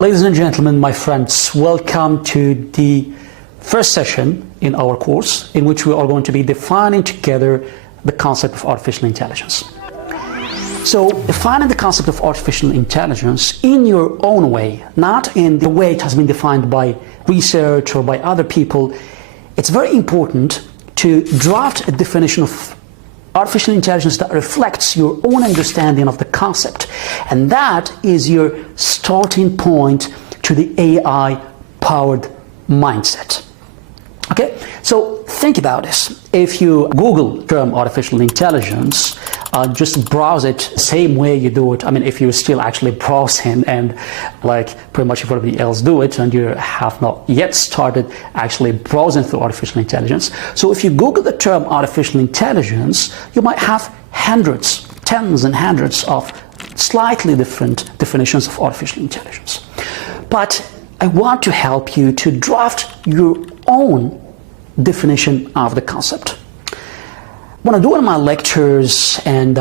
Ladies and gentlemen, my friends, welcome to the first session in our course in which we are going to be defining together the concept of artificial intelligence. So, defining the concept of artificial intelligence in your own way, not in the way it has been defined by research or by other people, it's very important to draft a definition of artificial intelligence that reflects your own understanding of the concept. And that is your starting point to the AI-powered mindset. Okay, so think about this. If you Google the term artificial intelligence, just browse it the same way you do it. I mean, if you're still actually browsing and like pretty much everybody else do it and you have not yet started actually browsing through artificial intelligence. So if you Google the term artificial intelligence, you might have hundreds, tens and hundreds of slightly different definitions of artificial intelligence. But I want to help you to draft your own definition of the concept. When I do in my lectures and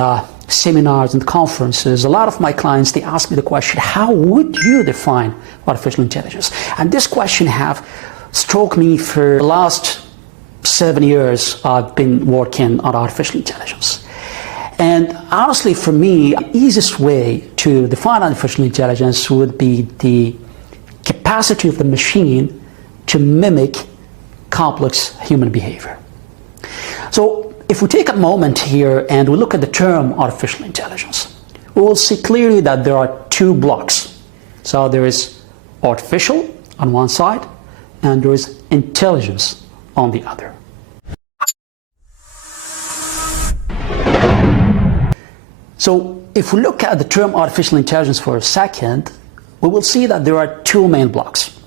seminars and conferences, a lot of my clients, they ask me the question, how would you define artificial intelligence? And this question have struck me for the last 7 years. I've been working on artificial intelligence. And honestly, for me, the easiest way to define artificial intelligence would be the capacity of the machine to mimic complex human behavior. So if we take a moment here and we look at the term artificial intelligence, we will see clearly that there are two blocks. So there is artificial on one side and there is intelligence on the other. So if we look at the term artificial intelligence for a second, we will see that there are two main blocks.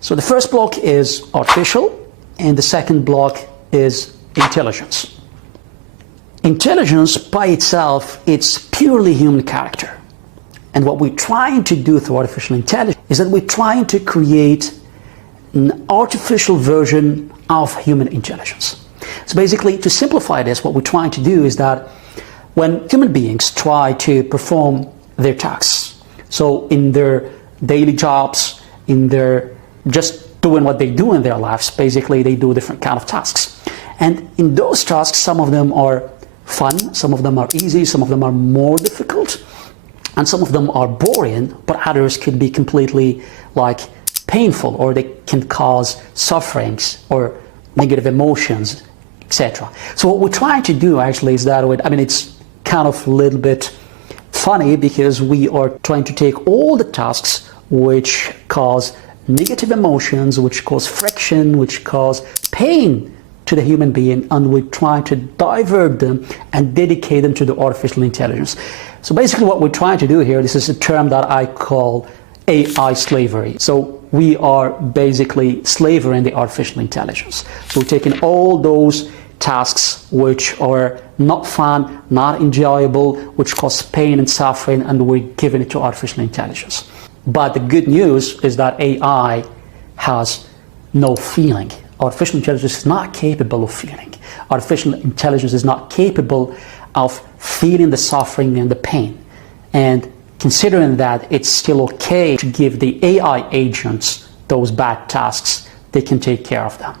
So the first block is artificial and the second block is intelligence. Intelligence by itself, it's purely human character. And what we're trying to do through artificial intelligence is that we're trying to create an artificial version of human intelligence. So basically, to simplify this, what we're trying to do is that when human beings try to perform their tasks, so in their daily jobs, in their just doing what they do in their lives, basically they do different kind of tasks. And in those tasks, some of them are fun, some of them are easy, some of them are more difficult, and some of them are boring, but others could be completely like painful, or they can cause sufferings or negative emotions, etc. So what we're trying to do actually is that, I mean, it's kind of a little bit funny because we are trying to take all the tasks which cause negative emotions, which cause friction, which cause pain to the human being, and we're trying to divert them and dedicate them to the artificial intelligence. So basically what we're trying to do here, this is a term that I call AI slavery. So we are basically slavering the artificial intelligence. So we're taking all those tasks which are not fun, not enjoyable, which cause pain and suffering, and we're giving it to artificial intelligence. But the good news is that AI has no feeling. Artificial intelligence is not capable of feeling. Artificial intelligence is not capable of feeling the suffering and the pain. And considering that it's still okay to give the AI agents those bad tasks, they can take care of them.